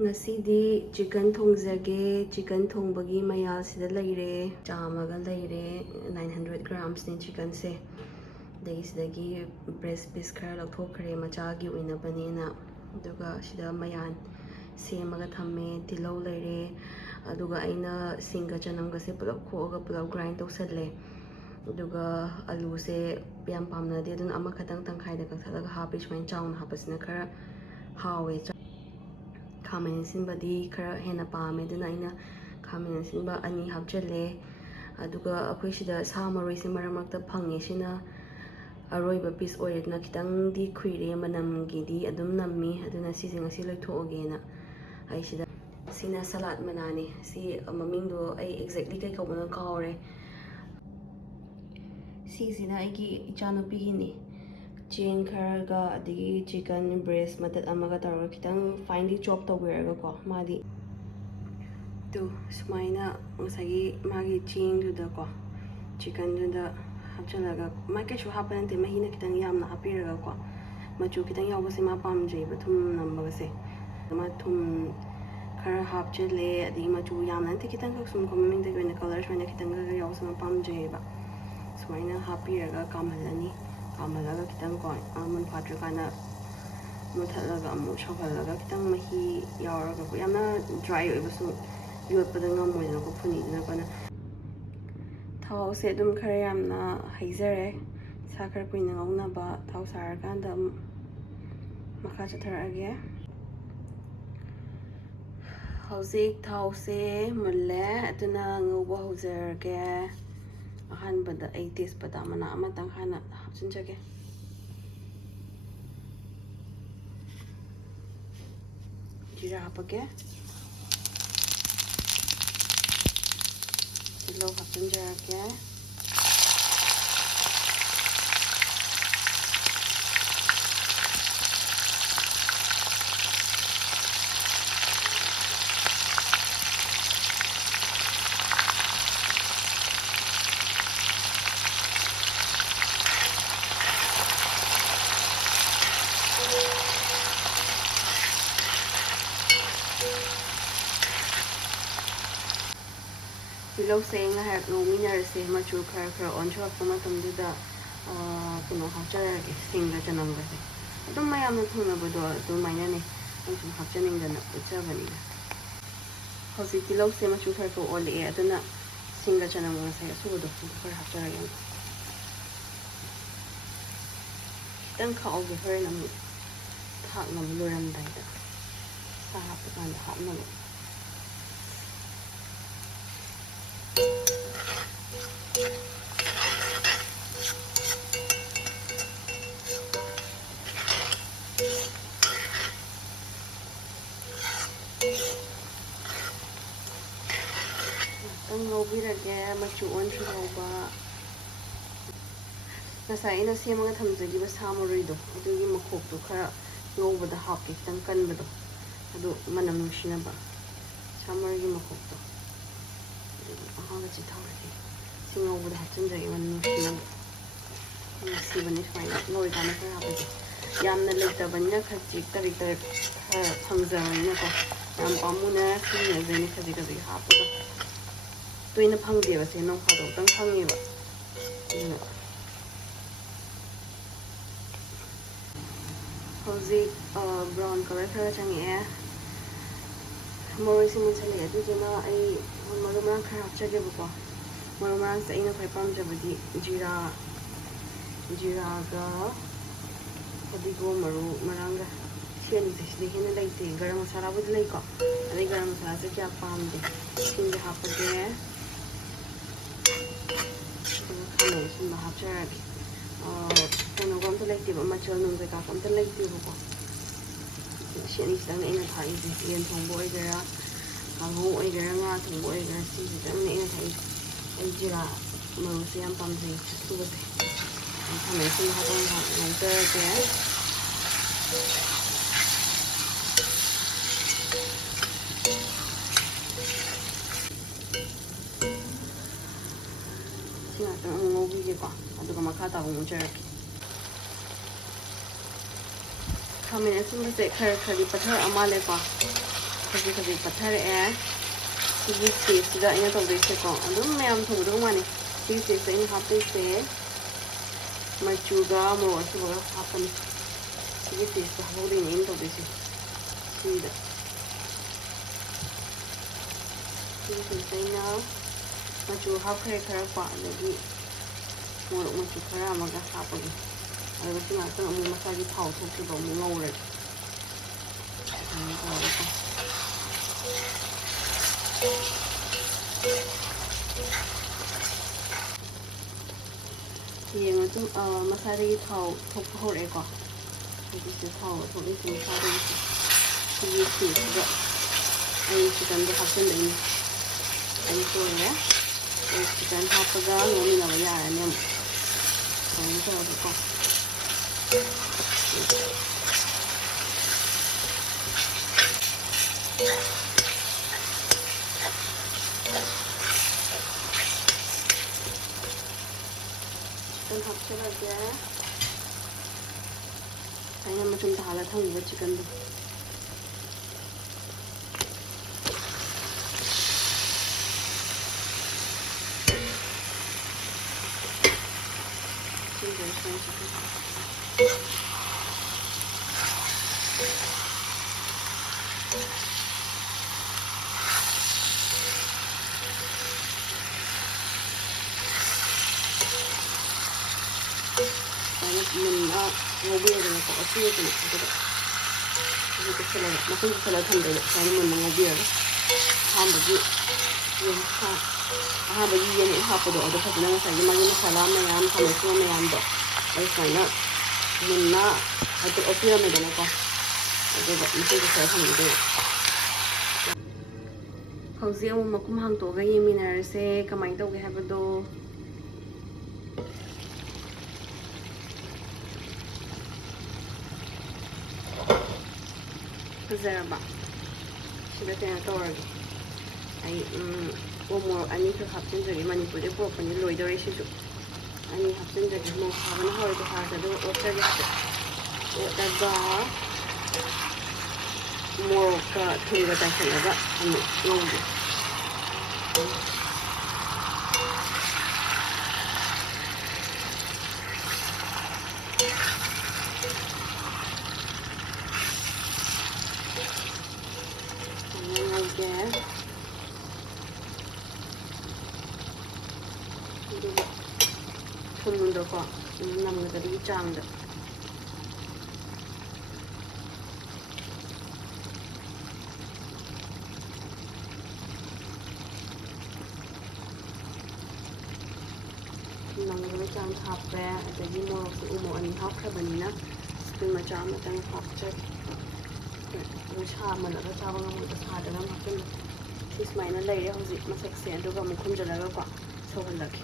Ngasidgi chicken thongzage. Chicken thongbagi mayal sida leire. Chamaga leire. 900 grams ni chicken se. Dagi sidagi breast piece khara lathokre machagi uinabanina. Aduga sida mayan semaga thamme tilau leire. Aduga aina singa chanamga se pulap khoga pulap grind tawsalle. Aduga alu se yam pamna de adun ama khatang tangkhai da kakthalaga hapi smain chaun hapasina khara hawe. Kamen sinbadi khara hena pame duna aina kamen sinba ani hapchale. Aduga akhoi sida sa maroi se maramakta phange sina aroiba piece oiredna kitang di khuire manamgi di adum nammi aduna sising asi loithoogena ai sida sina salad manani si mamingdo ai exactly kai kaubana kaure si sina aigi Emounupigi ni cheng kharaga adigi chicken breast matat amaga tawra kitang finely chop tawbiraga ko madi tu sumaina ngasagi magi cheng duda ko chicken duda hapchalaga mai kaishu hapanante mahina kitang yamna hapiraga ko machu kitang yawbase ma pamjeiba thum nambaga se ma thum khara hapchale adi machu yamna ante kitang sum coming de when color shwana kitang ga yawse ma pamjeiba sumaina hapiraga kamalani kamalaga kitang ko amun patra kana muthalaga amu shawalaga kitang mahi yawraga ko yamna dry oibasu yotpada ngamoidna ko phunidna kana thau se dum khara yamna haizare sa khara kuina ngaunaba thau sarakanda makha chatharage hauzik thau se mulle atuna ngauba haujarage ahanbada 80s pada mana amatang hana hapchinjage jira hapage kilo hapchinjage Tilau saying I have no minor say much of her on shop from a tumdida kuno hapcha singa chanamgase. I don't mind a tunabado to my nanny and some happening than with 7. How's it tilau say much of her for all the air than a singa chanamgase so the her hapcha again. Then call the her and talk no luran died. I have to find the hot number. Ngobirage machu on chuba nasai ina semaga thamjagi ba samoroi do adugi makhok to khara ngobada hapke kitang kanbado adu manam nushina ba samoroi makhok to aha ga chi thawri singobada hapchinjagi manam nushina ba sibani fine ngoi kana khara hapage yamna leita banna khajik tarik tarik phangjaina ko yam pamuna sine zeni khajik khajik hapaga toina phangdeba se nong phado tang phangeba hauzik brown color khara change moroi simun chale adujuna ai marumang khara hapchage bako marumang se ina khoi pamjabadi jira ga adigo maru maranga siani se sidi hena laite garam masala bud lai ko adai garam masala se kya pamde singe hapage kano sumba hapcharage kano gamta laite ba machal nung ka gamta laite bako siani sang ina thai je yen thongbo oigara kango oigara nga thongbo oigara si sang ina thai ai jira maru se yam pamje subate kano sumba hatong ngante ke aduga makata ko mujaraki kamen asumba se khar khari pathar amale ko ꯈꯖꯤꯛ ꯈꯖꯤꯛ ꯄꯠꯊꯔꯛꯑꯦ ꯁꯤꯒꯤ ꯁ꯭ꯇꯦꯖꯁꯤꯗ ꯑꯩꯅ ꯇꯧꯗꯣꯏꯁꯦꯀꯣ ꯑꯗꯨꯝ ꯃꯌꯥꯝ ꯊꯣꯡꯕꯗꯧ ꯃꯥꯟꯅꯩ ꯁꯤꯒꯤ ꯁ꯭ꯇꯦꯖꯁꯤꯗ ꯑꯩꯅ ꯍꯥꯞꯇꯣꯏꯁꯦ ꯃꯆꯨꯒ ꯃꯣꯔꯣꯛ ꯑꯁꯨꯕꯒ ꯍꯥꯞꯄꯅꯤ ꯁꯤꯒꯤ ꯁ꯭ꯇꯦꯖꯇ ꯍꯥꯞꯍꯧꯗꯣꯏꯅꯦ ꯑꯩꯅ ꯇꯧꯗꯣꯏꯁꯦ ꯁꯤꯗ sini selesainya maju hapre khara pa lagi morok maju khara amaga hapagi ada sing atang amu masagi thau thokki ba mu ngawre yang itu masagi thau thok hore ko jadi se thau thok ni sing masagi ini juga ai chicken de hapsen ini ai ko ya ai chicken hapaga ngomi na ya ne ai ko ko chicken hapse lage aina machum thala thang chicken do mình ngồi bia rồi nó có chia thì cái salad nó không salad thành đấy cái mình ngồi bia đấy ham bởi vì ham bởi vì những hộp đồ đó phải năng sai mà những salad này ăn không được mà ăn được đấy phải nó mình nó hay tự opera mình đấy nó có cái vậy mình sẽ phải thành đấy hꯧꯖꯤꯛ ꯑꯃꯨꯛ ꯃꯈꯨꯝ ꯍꯥꯡꯇꯣꯛꯑꯒ ꯌꯦꯡꯃꯤꯟꯅꯔꯁꯦ ꯀꯃꯥꯏꯅ ꯇꯧꯒꯦ ꯍꯥꯏꯕꯗꯣ ꯐꯖꯔꯕ ꯁꯤꯗ ꯀꯩꯅꯣ ꯇꯧꯔꯒꯦ ꯑꯩ ꯎꯃꯣꯔꯣꯛ ꯑꯅꯤꯈꯛ ꯍꯥꯞꯆꯤꯟꯖꯔꯦ ꯃꯅꯤꯄꯨꯔꯗꯩ ꯄꯨꯔꯛꯄꯅꯤ ꯂꯣꯏꯗꯧꯔꯦ ꯁꯤꯁꯨ ꯑꯅꯤ ꯍꯥꯞꯆꯤꯟꯖꯔꯦ ꯃꯣꯔꯣꯛ ꯁꯥꯕꯅ ꯍꯧꯔꯗꯤ ꯍꯥꯔꯒ ꯑꯗꯨꯒ ꯑꯣꯠꯆꯒꯦ ꯑꯣꯠꯂꯒ ꯃꯣꯔꯣꯛꯀ ꯊꯨꯝꯒ ꯆꯥꯏꯁꯤꯜꯂꯒ ꯑꯃꯨꯛ ꯉꯧꯒꯦ ꯊꯨꯝꯗꯀꯣ ꯅꯝꯒꯗꯕꯒꯤ ꯆꯥꯡꯗ ꯅꯝꯒꯗꯕꯒꯤ ꯆꯥꯡ ꯍꯥꯞꯄꯦ ꯑꯗꯒꯤ ꯃꯣꯔꯣꯛꯁꯨ ꯎꯃꯣꯔꯣꯛ ꯑꯅꯤ ꯍꯥꯞꯈ꯭ꯔꯕꯅꯤꯅ ꯁ꯭ꯄꯨꯟ ꯃꯆꯥ ꯑꯃꯇꯪ ꯍꯥꯞꯆꯒꯦ ꯑꯃꯨꯛ ꯁꯥꯃꯜꯂꯒ ꯆꯥꯕ ꯉꯝꯃꯣꯏꯕ ꯁꯥꯗꯅ ꯑꯃꯨꯛ ꯍꯥꯞꯆꯤꯜꯂꯦ ꯁꯤ ꯁꯨꯃꯥꯏꯅ ꯂꯩꯔꯦ ꯍꯧꯖꯤꯛ ꯃꯁꯛꯁꯦ ꯑꯗꯨꯒ ꯑꯃꯨꯛ ꯈꯨꯝꯖꯤꯜꯂꯒꯀꯣ ꯁꯧꯍꯜꯂꯒꯦ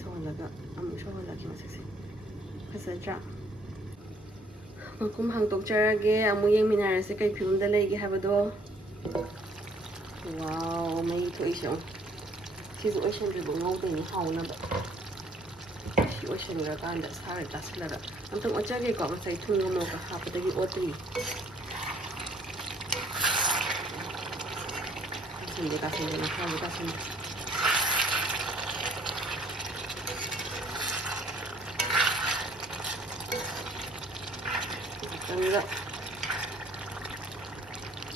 ꯁꯧꯍꯜꯂꯒ ꯑꯃꯨꯛ ꯁꯧꯍꯜꯂꯒꯦ ꯃꯁꯛꯁꯦ ꯐꯖꯗ꯭ꯔꯥ ꯃꯈꯨꯝ ꯍꯥꯡꯗꯣꯛꯆꯔꯒꯦ ꯑꯃꯨꯛ ꯌꯦꯡꯃꯤꯟꯅꯔꯁꯦ ꯀꯩ ꯐꯤꯕꯝꯗ ꯂꯩꯒꯦ ꯍꯥꯏꯕꯗꯣ ꯋꯥꯎ ꯃꯩ ꯊꯣꯛꯏꯁꯦ ꯑꯃꯨꯛ ꯁꯤꯁꯨ ꯑꯣꯏꯁꯟꯗ꯭ꯔꯤꯕ ꯉꯧꯗꯣꯏꯅꯤ ꯍꯥꯎꯅꯕ ꯁꯤ ꯑꯣꯏꯁꯟꯈ꯭ꯔꯀꯥꯟꯗ ꯁꯥꯔ ꯇꯥꯁꯤꯜꯂꯒ ꯑꯝꯇꯪ ꯑꯣꯠꯆꯒꯦꯀꯣ ꯉꯁꯥꯏ ꯊꯨꯝꯒ ꯃꯣꯔꯣꯛꯀ ꯍꯥꯞꯄꯗꯒꯤ ꯑꯣꯠꯇ꯭ꯔꯤ ꯇꯥꯁꯤꯟꯒꯦ ꯇꯥꯁꯤꯟꯒꯦ ꯃꯈꯥꯁꯦ ꯇꯥꯁꯤꯟꯒꯦ ꯈꯤꯇꯪꯒ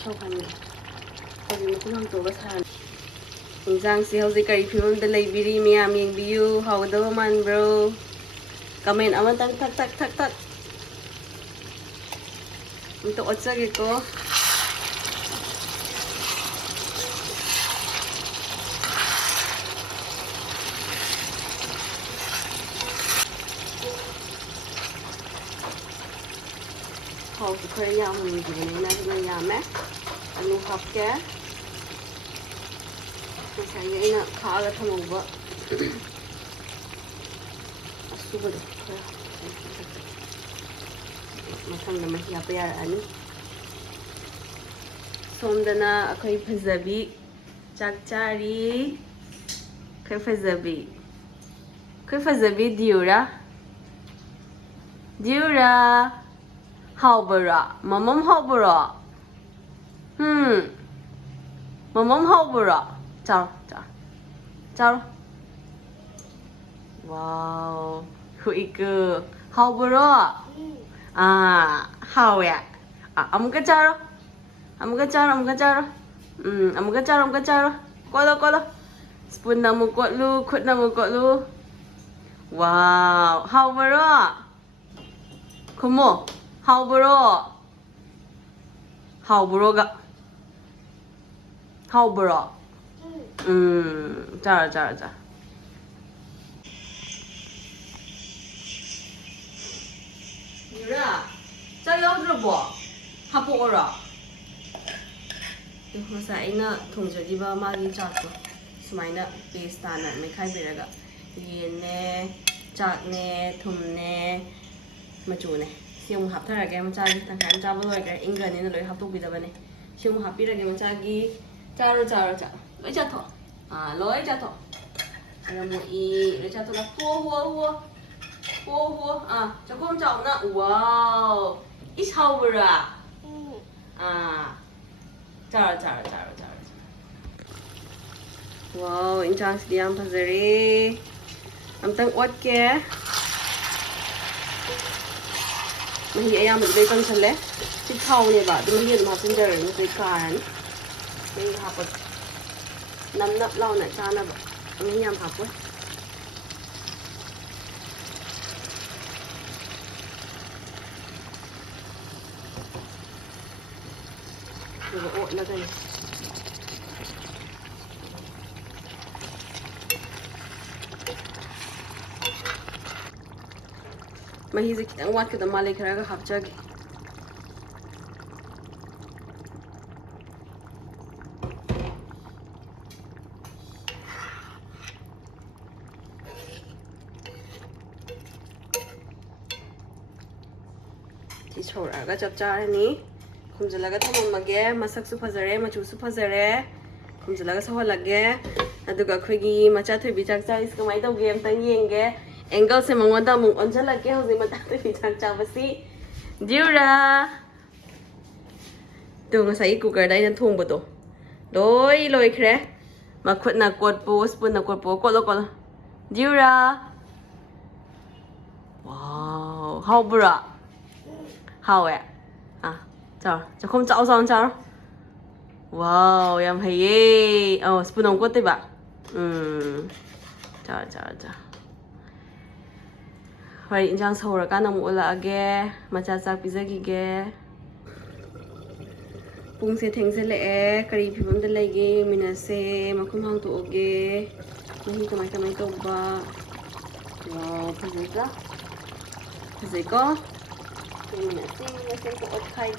ꯁꯧꯍꯟꯒꯦ ꯍꯧꯖꯤꯛ ꯃꯈꯨꯝ ꯍꯥꯡꯇꯣꯛꯑꯒ ꯁꯥꯍꯟ ꯏꯟꯖꯥꯡꯁꯦ ꯍꯧꯖꯤꯛ ꯀꯔꯤ ꯐꯤꯕꯝꯗ ꯂꯩꯕꯤꯔꯤ ꯃꯌꯥꯝ ꯌꯦꯡꯕꯤꯌꯨ ꯍꯥꯎꯒꯗꯕ ꯃꯥꯟꯕ꯭ꯔꯣ ꯀꯃꯦꯟ ꯑꯃꯇꯪ ꯊꯛ ꯊꯛ ꯊꯛ ꯊꯛ ꯑꯝꯇ ꯑꯣꯠꯆꯒꯦꯀꯣ ꯊꯥꯎꯁꯨ ꯈꯔ ꯌꯥꯝꯍꯟꯈꯤꯕꯅꯤꯅ ꯑꯗꯨꯅ ꯌꯥꯝꯃꯦ ꯑꯂꯨ ꯍꯥꯞꯀꯦ ꯉꯁꯥꯏꯒꯤ ꯑꯩꯅ ꯈꯥꯛꯑꯒ ꯊꯝꯍꯧꯕ ꯑꯁꯨꯕꯗꯣ ꯈꯔ ꯃꯊꯪꯗ ꯃꯍꯤ ꯍꯥꯞꯄ ꯌꯥꯔꯛꯑꯅꯤ ꯁꯣꯝꯗꯅ ꯑꯩꯈꯣꯏ ꯐꯖꯕꯤ ꯆꯥꯛ ꯆꯥꯔꯤ ꯑꯩꯈꯣꯏ ꯐꯖꯕꯤ ꯗꯤꯌꯨꯔꯥ 하오버라 맘맘 하오버라 맘맘 하오버라 자로 자로 와우 후이크 하오버라 아 하오야 아 아무가 자로 amuga charo amuga charo kolo spoon na mo kotlu khut na mo kotlu wow how bro komo how bro ga how bro charo Yura cha yaudrbo hapo ora Ngasa aina thongjagiba magi chakto sumaina paste tana mekhai biraga yene chakne thumne machu ne siung haptharage machagi tangkan chaba loiga ingani na loi haptokbidabane siung hapirage machagi charo loi chatho loi chatho aramu I loi chatho la ho chakom chauna wow is how bra charo wow inchang diam phazare amtang otke mahi ayam de kan chale chi thau ne ba dum hi ma sinjar ne kai kan nei hapat nam nap lau na chana ba ni yam hapot ot na gan mahi ze kitang wat ka da malai khara ga hapjag ti chora ga chap charani khumjalaga thamamage masaksu phajare machusu phajare khumjalaga sawalage aduga khoigi macha thoi bichak cha is kamai tau game tang yenge angle se mangwanda mung onjalage hoji mata thoi bichak cha basi jura tu ngasai cooker dai nan thong bodo loi khre makhut na kot po spoon na kot po kolo jura wow how bra how ya chào không chào sao chào wow em hay ye spoon ông có tay bạn chào vậy trang sầu ra cái nông ula age mà cha pizza gige pung se theng se le kari phibam de lege mina se makhum hang to oge mahi kamai to ba wow phazai ko mina se ko ot khai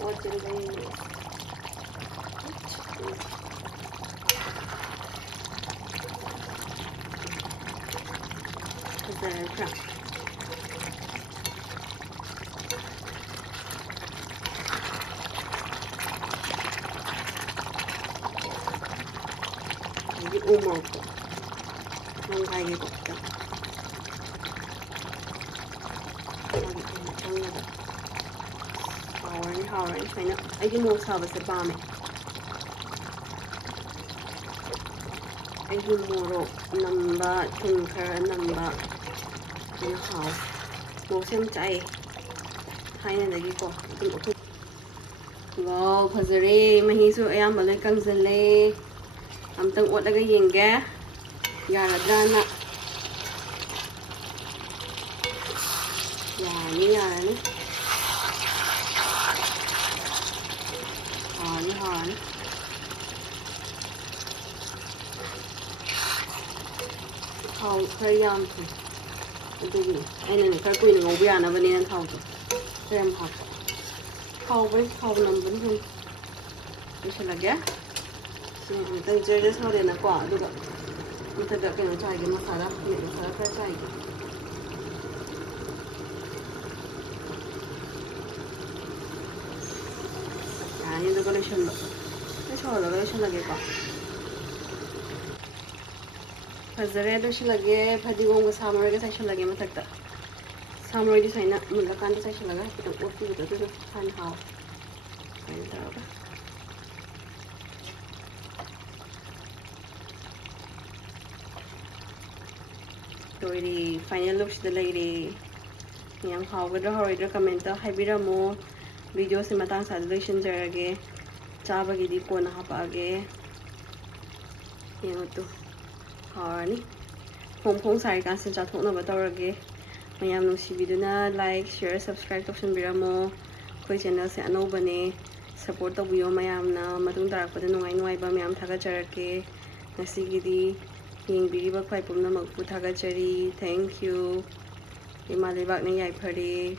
What do they need? Ini umur kok, mengkai gitu. Hauran China. I can more service a bomb. I do more number, tinker number in house. Most him chai. High and the giko. Wow, Pazare, Mahiso, I am a like Kanzale. I'm thinking what like a yenge. Yaradana. Yani. Hon. Thau khơi yam thì tôi nghĩ anh này cái quỳ này ngồi bia nó bên đây thau rồi em học thau với thau nằm vẫn không đây sẽ là ghé mình tăng chơi rất sau đây là quả được ạ mình thật được cái nó chai cái masala này masala phải chai ini decoration lo. Ini soal decoration lagi kok. Fazare decoration lagi, phadi gong ke samar ke section lagi matak ta. Samurai di sana mulakan di saya laga kita waktu itu tu kan hao. Kan tahu. Toiri final looks the lady. Yang hao gada hao comment haibiramo video se matang sa relation jarage. Chaba gidi ko na hapage. Yang tu hao ni. Pong sari kan sen chathok na batarage. Mayam nungsibiduna like, share, subscribe tawsonbiramo. Khoi channel se anobane support tawbiyo mayamna matung tarakpada nungai ba mayam thagajarake. Ngasigidi yingbiriba khwai pumnamakpu thagajari. Thank you. Ima lebak na yaifare.